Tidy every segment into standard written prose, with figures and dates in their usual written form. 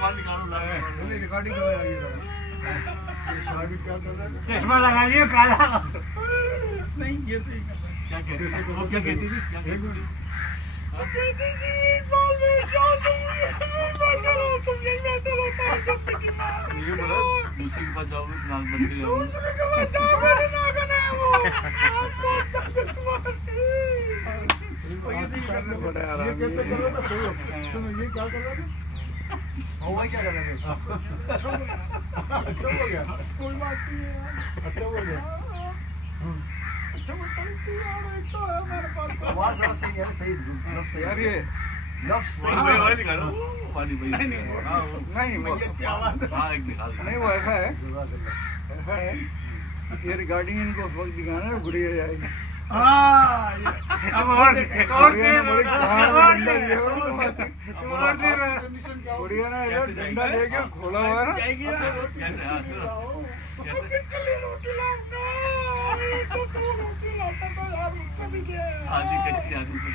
रुमाल निकालो रिकॉर्डिंग करो यार, ये क्या कर रहा है? चश्मा लगा लियो काला। नहीं ये तो ही कर रहा है। क्या कहती थी वो, क्या कहती थी, क्या कहती थी? मुझे बोला दूसरे के पास जाओगे नाक बनते जाओगे। ये कैसे कर रहा था? सुनो ये क्या कर रहा था? भाई क्या कर रहे थे? अच्छा हो गया, कोई बात नहीं है, अच्छा हो गया। आवाज जरा सही है, सही लफ्ज़ सही यार ये लफ्ज़ सही भाई भाई निकालो पानी भाई नहीं वो हाँ एक निकाल नहीं वो ऐसा है ये रिकॉर्डिंग इनको वक्त दिखाना है, गुड़िया जाएगी। हाँ गुड़िया ने ऐसा डंडा लेके खोला हुआ है ना, कैसे हाँ सुनो कैसे आधी कच्ची आधी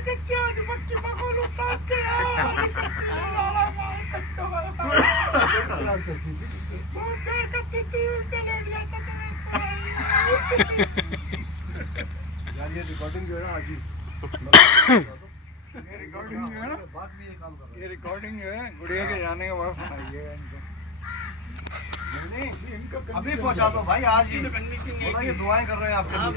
कच्ची यार ये रिकॉर्डिंग जो है ना आज ही ये रिकॉर्डिंग जो है ना, बात भी ये काम कर रहा ये रिकॉर्डिंग जो है गुड़िया के जाने के बाद सुनाइए इनको। है। नहीं अभी पहुंचा दो भाई, आज ही ये दुआएं कर रहे हैं आपके लिए।